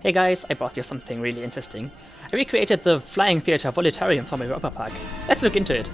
Hey guys, I brought you something really interesting. I recreated the flying theater Voletarium from Europapark. Let's look into it.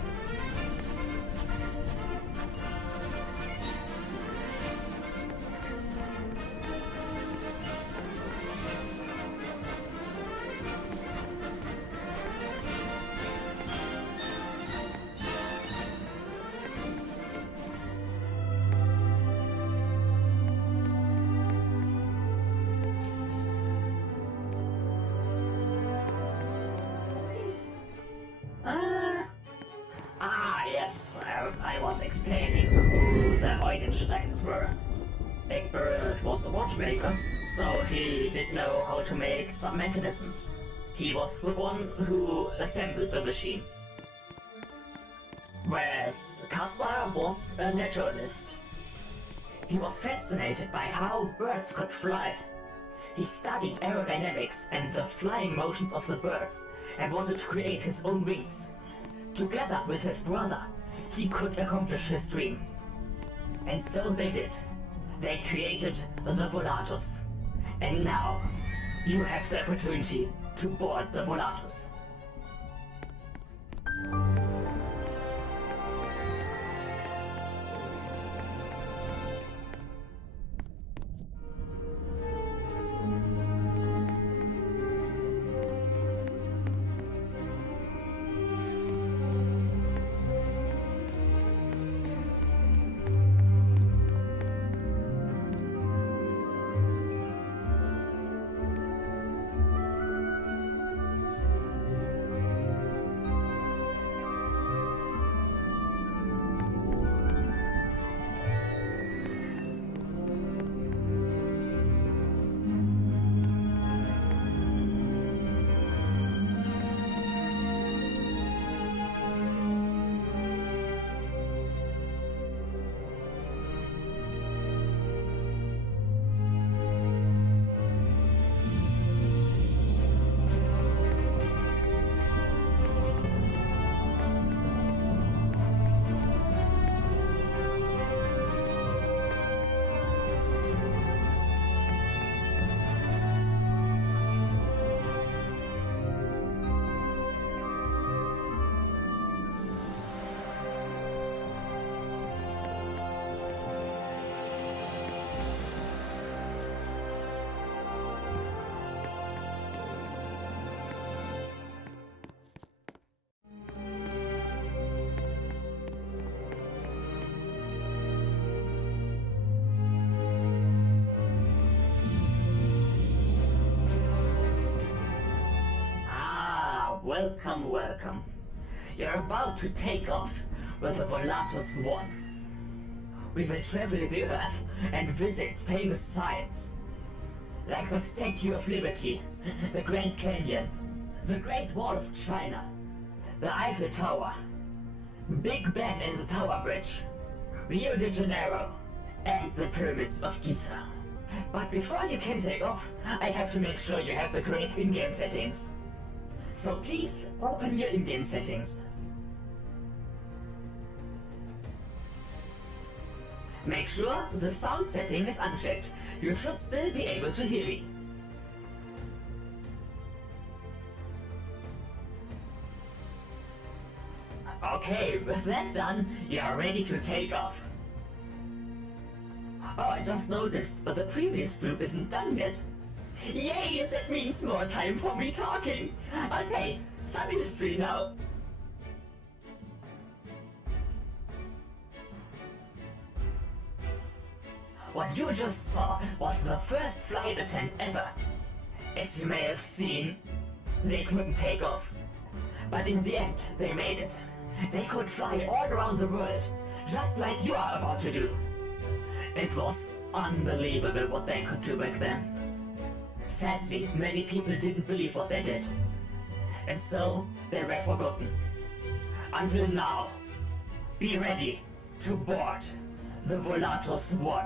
Yes, I was explaining who the Eugensteins were. Egbert was a watchmaker, so he did know how to make some mechanisms. He was the one who assembled the machine. Whereas Caspar was a naturalist. He was fascinated by how birds could fly. He studied aerodynamics and the flying motions of the birds and wanted to create his own wings. Together with his brother, he could accomplish his dream. And so they did. They created the Volatus. And now, you have the opportunity to board the Volatus. Welcome, welcome. You're about to take off with the Volatus 1. We will travel the Earth and visit famous sites, like the Statue of Liberty, the Grand Canyon, the Great Wall of China, the Eiffel Tower, Big Ben and the Tower Bridge, Rio de Janeiro, and the Pyramids of Giza. But before you can take off, I have to make sure you have the correct in-game settings. So please, open your in-game settings. Make sure the sound setting is unchecked. You should still be able to hear me. Okay, with that done, you are ready to take off. Oh, I just noticed, but the previous loop isn't done yet. Yay, that means more time for me talking! Okay, some history now. What you just saw was the first flight attempt ever. As you may have seen, they couldn't take off. But in the end, they made it. They could fly all around the world, just like you are about to do. It was unbelievable what they could do back then. Sadly, many people didn't believe what they did. And so, they were forgotten. Until now, be ready to board the Volatus 1.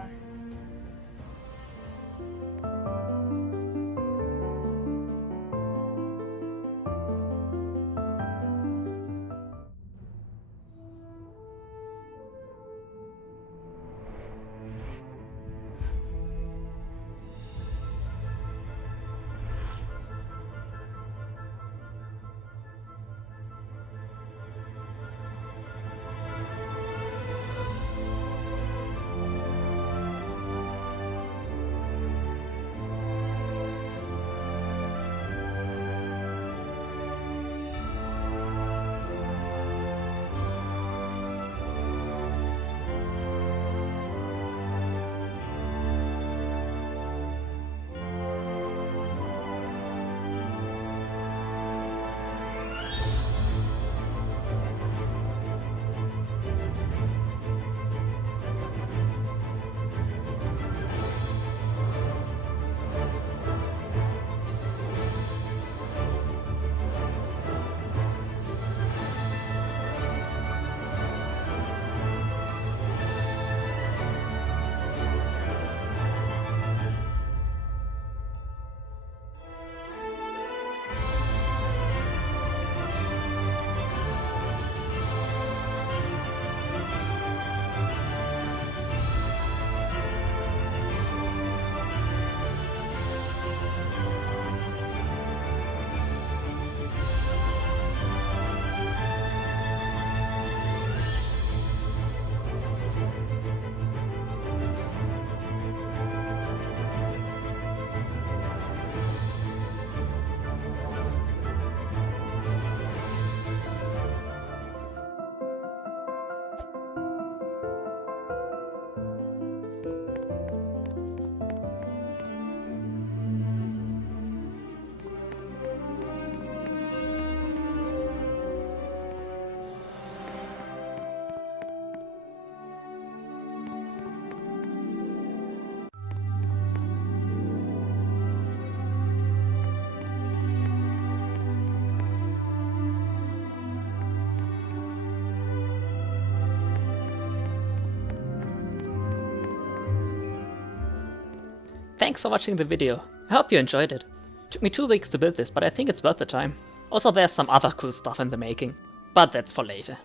Thanks for watching the video. I hope you enjoyed it. Took me 2 weeks to build this, but I think it's worth the time. Also, there's some other cool stuff in the making, but that's for later.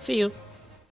See you!